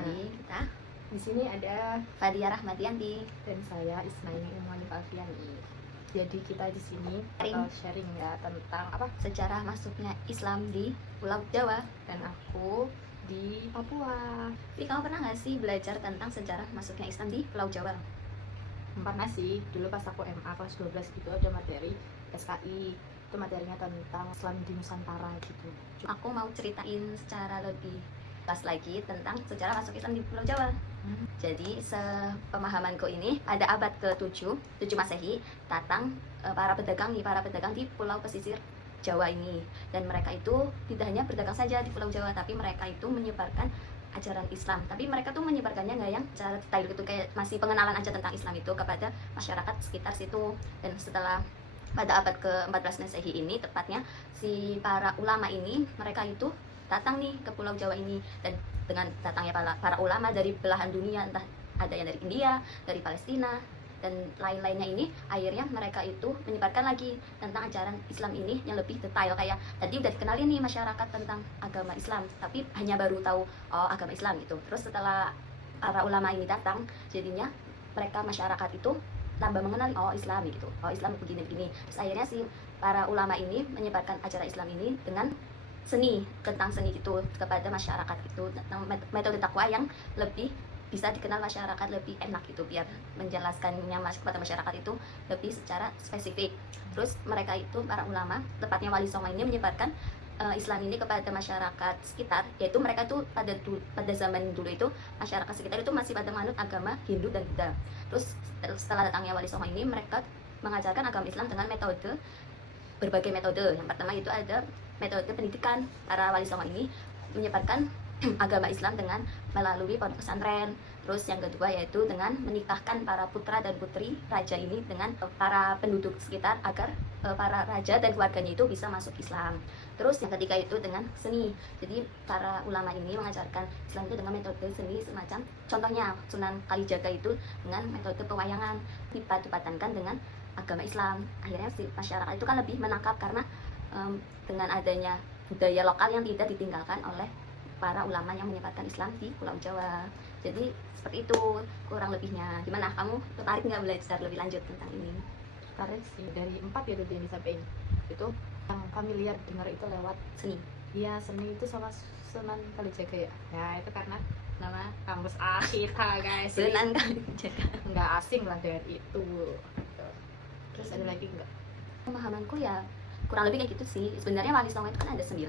Jadi kita di sini ada Fadia Rahmadianti dan saya Ismaili Umani Alfiani. Jadi kita di sini bakal sharing ya tentang sejarah masuknya Islam di Pulau Jawa. dan aku di Papua. Tapi kamu pernah nggak sih belajar tentang sejarah masuknya Islam di Pulau Jawa? Pernah sih, dulu pas aku MA kelas 12 itu ada materi SKI. Itu materinya tentang Islam di Nusantara gitu. Aku mau ceritain secara lebih pas lagi tentang sejarah masuk Islam di Pulau Jawa. Jadi sepemahamanku ini pada abad ke-7 Masehi datang para pedagang di pulau pesisir Jawa ini, dan mereka itu tidak hanya berdagang saja di Pulau Jawa, tapi mereka itu menyebarkan ajaran Islam. Tapi mereka tuh menyebarkannya nggak yang cara detail gitu, kayak masih pengenalan aja tentang Islam itu kepada masyarakat sekitar situ. Dan setelah pada abad ke-14 Masehi ini tepatnya, si para ulama ini mereka itu datang nih ke Pulau Jawa ini, dan dengan datangnya para ulama dari belahan dunia, entah ada yang dari India, dari Palestina, dan lain-lainnya ini, akhirnya mereka itu menyebarkan lagi tentang ajaran Islam ini yang lebih detail. Kayak tadi udah dikenalin nih masyarakat tentang agama Islam, tapi hanya baru tahu agama Islam gitu. Terus setelah para ulama ini datang, jadinya mereka masyarakat itu tambah mengenal Islam gitu, Islam begini-begini. Terus akhirnya si para ulama ini menyebarkan ajaran Islam ini dengan tentang seni itu kepada masyarakat itu, tentang metode takwa yang lebih bisa dikenal masyarakat lebih enak gitu, biar menjelaskannya kepada masyarakat itu lebih secara spesifik. Terus mereka itu para ulama, tepatnya Wali Songo ini menyebarkan Islam ini kepada masyarakat sekitar, yaitu mereka tuh pada zaman dulu itu masyarakat sekitar itu masih pada manut agama Hindu dan Buddha. Terus setelah datangnya Wali Songo ini, mereka mengajarkan agama Islam dengan berbagai metode. Yang pertama itu ada metode pendidikan. Para Wali Songo ini menyebarkan agama Islam dengan melalui pondok pesantren. Terus yang kedua yaitu dengan menikahkan para putra dan putri raja ini dengan para penduduk sekitar, agar para raja dan keluarganya itu bisa masuk Islam. Terus yang ketiga itu dengan seni. Jadi para ulama ini mengajarkan Islam itu dengan metode seni, semacam contohnya Sunan Kalijaga itu dengan metode pewayangan, dipadu-padankan dengan agama Islam. Akhirnya si masyarakat itu kan lebih menangkap, karena dengan adanya budaya lokal yang tidak ditinggalkan oleh para ulama yang menyebarkan Islam di Pulau Jawa. Jadi seperti itu kurang lebihnya. Gimana, kamu tertarik nggak belajar lebih lanjut tentang ini? Tertarik sih, dari 4 ya tadi yang disampaikan. Itu yang familiar dengar itu lewat Seni. Iya, seni itu sama Sunan Kalijaga ya. Ya itu karena nama kampus kita guys. Sunan Kalijaga. Nggak asing lah dengan itu. Terus ada lagi nggak? Pemahamanku ya kurang lebih kayak gitu sih. Sebenarnya Wali Songo itu kan ada 9,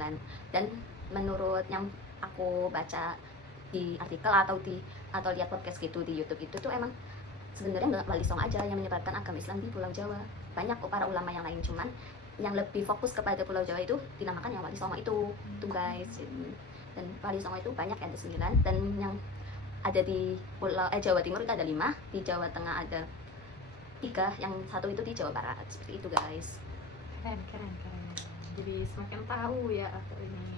dan menurut yang aku baca di artikel atau lihat podcast gitu di YouTube, itu tuh emang sebenarnya nggak Wali Songo aja yang menyebarkan agama Islam di Pulau Jawa. Banyak kok para ulama yang lain, cuman yang lebih fokus kepada Pulau Jawa itu dinamakan yang Wali Songo itu guys. Dan Wali Songo itu banyak, ada 9, dan yang ada di Jawa Timur itu ada 5, di Jawa Tengah ada 3, yang satu itu di Jawa Barat. Seperti itu guys. Keren. Jadi semakin tahu ya aku ini.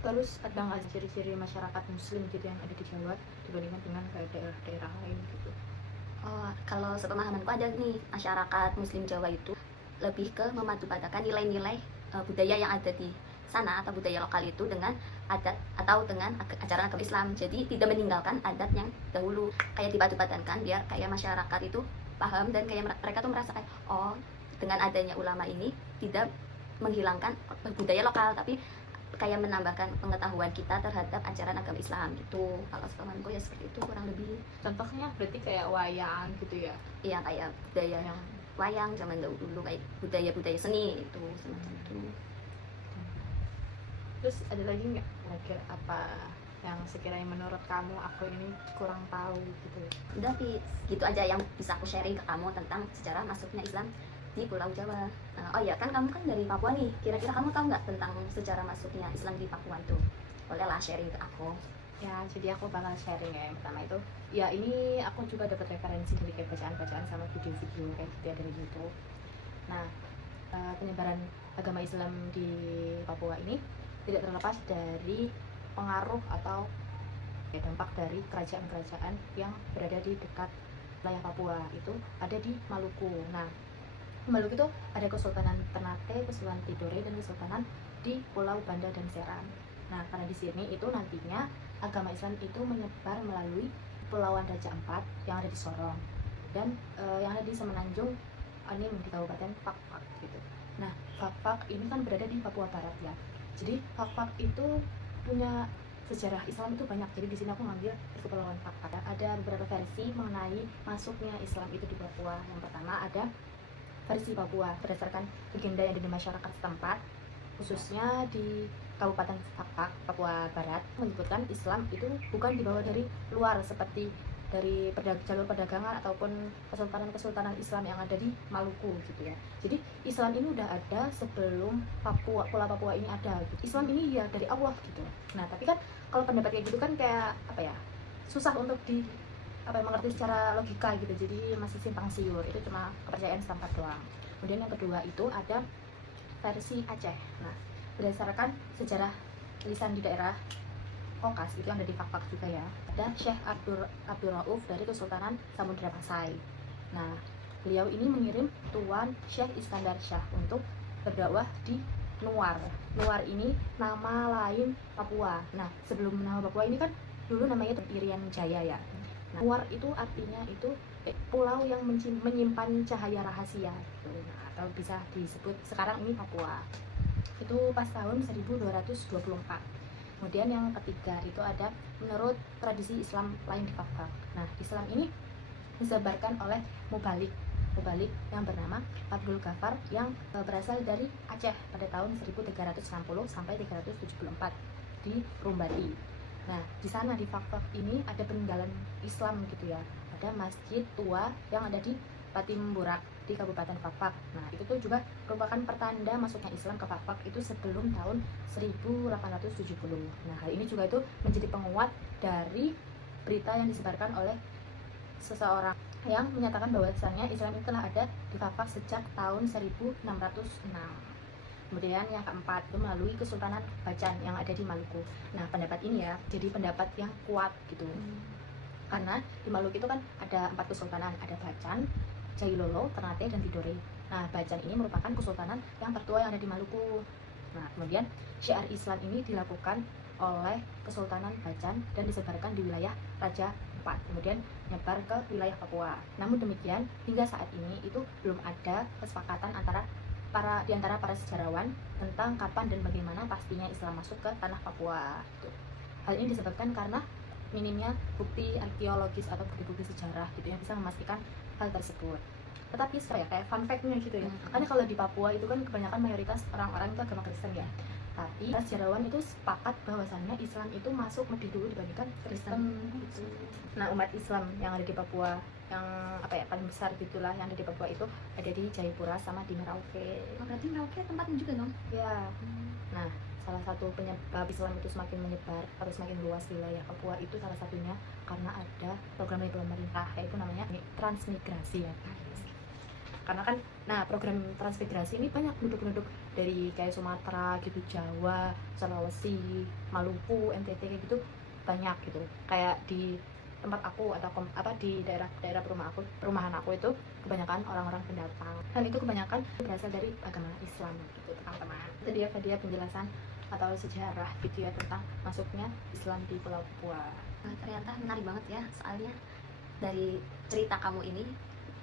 Terus ada nggak ciri-ciri masyarakat Muslim gitu yang ada di Jawa dibandingkan dengan ke daerah-daerah lain gitu? Kalau sepemahamanku ada nih, masyarakat Muslim Jawa itu lebih ke memadupadankan nilai-nilai budaya yang ada di sana atau budaya lokal itu dengan adat atau dengan ajaran agama Islam. Jadi tidak meninggalkan adat yang dahulu, kayak dipadupadankan biar kayak masyarakat itu paham, dan kayak mereka tuh merasa kayak dengan adanya ulama ini tidak menghilangkan budaya lokal, tapi kayak menambahkan pengetahuan kita terhadap ajaran agama Islam gitu. Kalau sepemahamanku ya seperti itu kurang lebih. Contohnya berarti kayak wayang gitu ya? Iya, kayak budaya yang wayang zaman dulu, kayak budaya seni itu semacam itu. Terus ada lagi nggak kira-kira apa yang sekiranya menurut kamu aku ini kurang tahu gitu? Udah, gitu aja yang bisa aku sharing ke kamu tentang sejarah masuknya Islam di Pulau Jawa. Oh ya, kan kamu kan dari Papua nih, kira-kira kamu tahu nggak tentang sejarah masuknya Islam di Papua itu? Bolehlah sharing ke aku. Ya, jadi aku bakal sharing ya. Yang pertama itu, ya ini aku juga dapat referensi dari kayak bacaan-bacaan sama video-video kayak gitu ya dari YouTube. Nah, penyebaran agama Islam di Papua ini tidak terlepas dari pengaruh atau dampak dari kerajaan-kerajaan yang berada di dekat wilayah Papua. Itu ada di Maluku. Nah, Maluku itu ada Kesultanan Ternate, Kesultanan Tidore, dan Kesultanan di Pulau Banda dan Seram. Nah, karena di sini itu nantinya agama Islam itu menyebar melalui Kepulauan Raja Ampat yang ada di Sorong dan yang ada di Semenanjung Anim di Kabupaten Fakfak gitu. Nah, Fakfak ini kan berada di Papua Barat ya. Jadi Fakfak itu punya sejarah Islam itu banyak. Jadi di sini aku ngambil di Kepulauan Fakfak. Ada beberapa versi mengenai masuknya Islam itu di Papua. Yang pertama ada versi Papua berdasarkan legenda yang ada di masyarakat setempat, khususnya di Kabupaten Fakfak, Papua Barat, menyebutkan Islam itu bukan dibawa dari luar seperti dari jalur perdagangan ataupun kesultanan Islam yang ada di Maluku gitu ya. Jadi Islam ini udah ada sebelum Pulau Papua ini ada gitu. Islam ini ya dari Allah gitu. Nah, tapi kan kalau pendapat kayak gitu kan kayak apa ya? Susah untuk mengerti secara logika gitu. Jadi masih simpang siur. Itu cuma kepercayaan setempat doang. Kemudian yang kedua itu ada versi Aceh. Nah, berdasarkan sejarah lisan di daerah Kokas itu yang ada di Fakfak juga ya, ada Syekh Abdul Rauf dari Kesultanan Samudra Pasai. Nah, beliau ini mengirim Tuan Syekh Iskandar Shah untuk berdakwah di Nuar. Nuar ini nama lain Papua. Nah, sebelum nama Papua ini kan dulu namanya Irian Jaya ya. Nah, Nuar itu artinya itu pulau yang menyimpan cahaya rahasia gitu. Nah, atau bisa disebut sekarang ini Papua. Itu pas tahun 1224. Kemudian yang ketiga itu ada menurut tradisi Islam lain di Fakfak. Nah, Islam ini disebarkan oleh Mubalik yang bernama Abdul Ghaffar yang berasal dari Aceh pada tahun 1360 sampai 374 di Rumbati. Nah, di sana di Fakfak ini ada peninggalan Islam gitu ya. Ada masjid tua yang ada di Patimburak di Kabupaten Fakfak. Nah, itu tuh juga merupakan pertanda masuknya Islam ke Fakfak itu sebelum tahun 1870. Nah, hal ini juga itu menjadi penguat dari berita yang disebarkan oleh seseorang yang menyatakan bahwasannya Islam itu telah ada di Fakfak sejak tahun 1606. Kemudian yang keempat itu melalui Kesultanan Bacan yang ada di Maluku. Nah, pendapat ini ya jadi pendapat yang kuat gitu. Karena di Maluku itu kan ada 4 kesultanan, ada Bacan, Jailolo, Ternate, dan Tidore. Nah, Bacan ini merupakan kesultanan yang tertua yang ada di Maluku. Nah, kemudian syiar Islam ini dilakukan oleh Kesultanan Bacan dan disebarkan di wilayah Raja Ampat, kemudian menyebar ke wilayah Papua. Namun demikian, hingga saat ini itu belum ada kesepakatan antara para sejarawan tentang kapan dan bagaimana pastinya Islam masuk ke tanah Papua. Gitu. Hal ini disebabkan karena minimnya bukti arkeologis atau bukti-bukti sejarah gitu yang bisa memastikan hal tersebut. Tetapi kayak fun fact-nya gitu ya. Karena kalau di Papua itu kan kebanyakan mayoritas orang-orang itu agama Kristen ya. Tapi sejarawan itu sepakat bahwasannya Islam itu masuk lebih dulu dibandingkan Kristen gitu. Nah, umat Islam yang ada di Papua yang paling besar gitulah yang ada di Papua itu ada di Jayapura sama di Merauke. Oh, berarti Merauke tempatnya juga dong? Ya. Nah, salah satu penyebab Islam itu semakin menyebar atau semakin luas wilayah Papua itu salah satunya karena ada program dari pemerintah yaitu namanya transmigrasi ya. Karena kan, nah program transmigrasi ini banyak penduduk-penduduk dari kayak Sumatera gitu, Jawa, Sulawesi, Maluku, NTT kayak gitu banyak gitu. Kayak di tempat aku atau di daerah perumahan aku itu kebanyakan orang-orang pendatang. Hal itu kebanyakan berasal dari agama Islam gitu teman-teman. Itu dia penjelasan atau sejarah gitu ya tentang masuknya Islam di Pulau Papua. Ternyata menarik banget ya, soalnya dari cerita kamu ini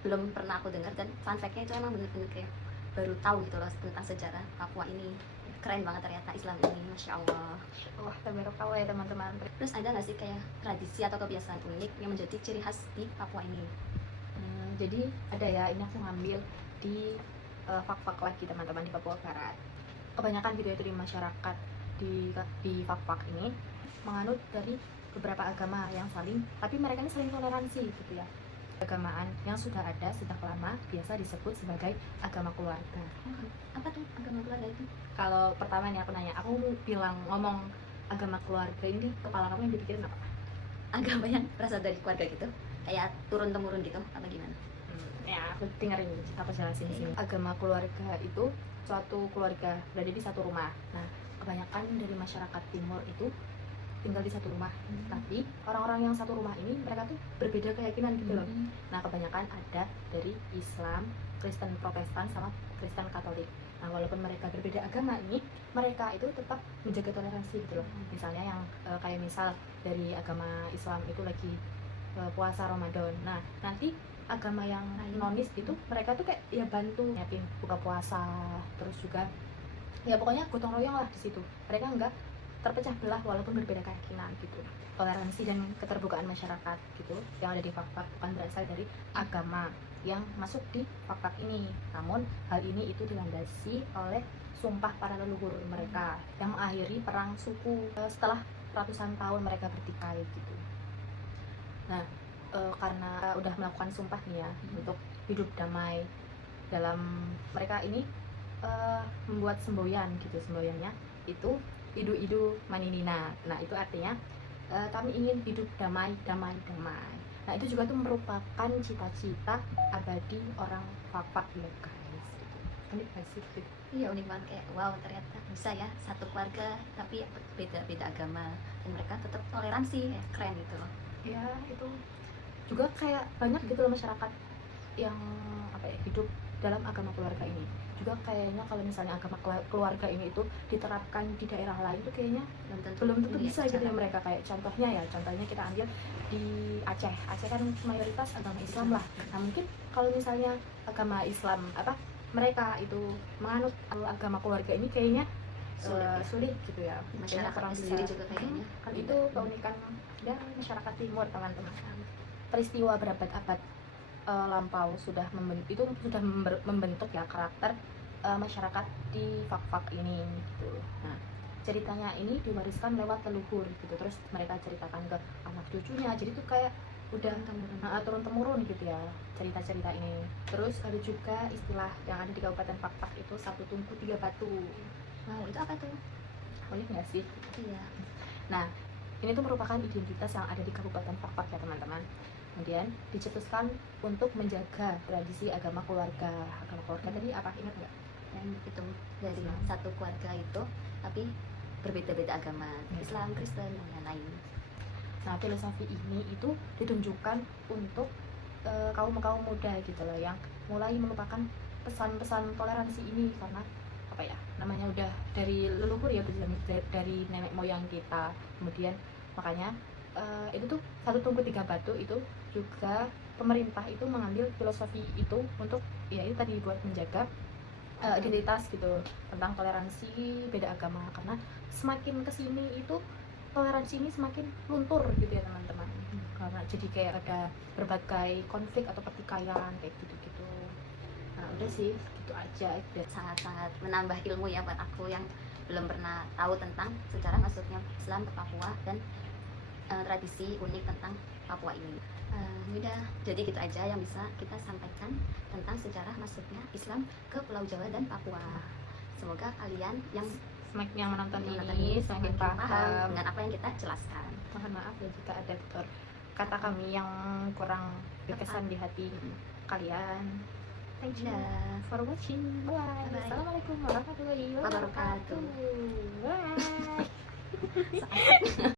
belum pernah aku dengar, dan fun fact-nya itu emang bener-bener kayak baru tahu gitu loh tentang sejarah Papua ini. Keren banget ternyata Islam ini, Masya Allah. Wah, tabarokallah ya teman-teman. Terus ada nggak sih kayak tradisi atau kebiasaan unik yang menjadi ciri khas di Papua ini? Jadi ada ya, ini aku ngambil di Fakfak lagi teman-teman, di Papua Barat. Kebanyakan gitu ya itu di masyarakat di Fakfak ini menganut dari beberapa agama yang tapi mereka ini saling toleransi gitu ya. Keagamaan yang sudah ada sejak lama biasa disebut sebagai agama keluarga. Apa tuh agama keluarga itu? Kalau pertama nih aku ngomong agama keluarga ini, kepala kamu yang dipikirin apa? Agama yang berasal dari keluarga gitu, kayak turun temurun gitu, apa gimana? Ya aku dengerin, aku jelasin di sini. Agama keluarga itu suatu keluarga berada di satu rumah. Nah, kebanyakan dari masyarakat timur itu tinggal di satu rumah, tapi orang-orang yang satu rumah ini mereka tuh berbeda keyakinan gitu loh. Nah kebanyakan ada dari Islam, Kristen Protestan sama Kristen Katolik. Nah walaupun mereka berbeda agama ini, mereka itu tetap menjaga toleransi gitu loh. Misalnya yang kayak misal dari agama Islam itu lagi puasa Ramadan. Nah nanti agama yang nonis itu mereka tuh kayak ya bantu nyiapin buka puasa, terus juga ya pokoknya gotong royong lah di situ. Mereka enggak terpecah belah walaupun berbeda keyakinan gitu. Toleransi dan keterbukaan masyarakat gitu yang ada di Fak-Fak bukan berasal dari agama yang masuk di Fak-Fak ini. Namun hal ini itu dilandasi oleh sumpah para leluhur mereka yang mengakhiri perang suku setelah ratusan tahun mereka bertikai gitu. Nah karena udah melakukan sumpah nih ya untuk hidup damai dalam, mereka ini membuat semboyan gitu. Semboyannya itu idu-idu maninina. Nah itu artinya kami ingin hidup damai, damai, damai. Nah itu juga tuh merupakan cita-cita abadi orang Fak-Fak ya guys gitu. Unik gak sih? Iya unik banget, kayak wow ternyata bisa ya satu keluarga tapi beda-beda agama dan mereka tetap toleransi, ya, keren gitu loh. Ya itu juga kayak banyak gitu loh masyarakat yang apa ya, hidup dalam agama keluarga ini. Juga kayaknya kalau misalnya agama keluarga ini itu diterapkan di daerah lain tuh kayaknya belum tentu bisa gitu ya mereka. Kayak contohnya kita ambil di Aceh. Aceh kan mayoritas agama Islam lah. Nah mungkin kalau misalnya agama Islam mereka itu menganut agama keluarga ini kayaknya sulit gitu ya. Masyarakat sendiri juga kayaknya kan itu keunikan dan masyarakat timur teman-teman. Peristiwa berabad-abad lampau sudah membentuk ya karakter masyarakat di Fak-Fak ini gitu. Nah ceritanya ini diwariskan lewat leluhur gitu, terus mereka ceritakan ke anak cucunya, jadi tuh kayak udah turun temurun gitu ya cerita-cerita ini. Terus ada juga istilah yang ada di Kabupaten Fak-Fak itu satu tungku tiga batu. Wow itu apa tuh? Unik nggak sih? Iya. Nah ini tuh merupakan identitas yang ada di Kabupaten Fak-Fak ya teman-teman. Kemudian dicetuskan untuk menjaga tradisi agama keluarga. Agama keluarga tadi apa, ingat nggak? Yang itu dari satu keluarga itu tapi berbeda-beda agama, Islam, Kristen dan lain-lain. Nah filosofi ini itu ditunjukkan untuk kaum muda gitu loh, yang mulai melupakan pesan-pesan toleransi ini karena apa ya namanya udah dari leluhur ya, dari nenek moyang kita. Kemudian makanya itu tuh satu tungku tiga batu itu juga pemerintah itu mengambil filosofi itu untuk ya itu tadi buat menjaga identitas gitu tentang toleransi beda agama, karena semakin kesini itu toleransi ini semakin luntur gitu ya teman-teman. Karena jadi kayak ada berbagai konflik atau pertikaian kayak gitu-gitu. Nah udah sih gitu aja. Sangat-sangat menambah ilmu ya buat aku yang belum pernah tahu tentang sejarah masuknya Islam ke Papua dan tradisi unik tentang Papua ini. Udah, jadi gitu aja yang bisa kita sampaikan tentang sejarah masuknya Islam ke Pulau Jawa dan Papua. Semoga kalian yang menonton ini semakin paham dengan apa yang kita jelaskan. Mohon maaf ya jika ada kata kami yang kurang berkesan di hati kalian. Thank you for watching. Bye. Assalamualaikum warahmatullahi wabarakatuh. Bye.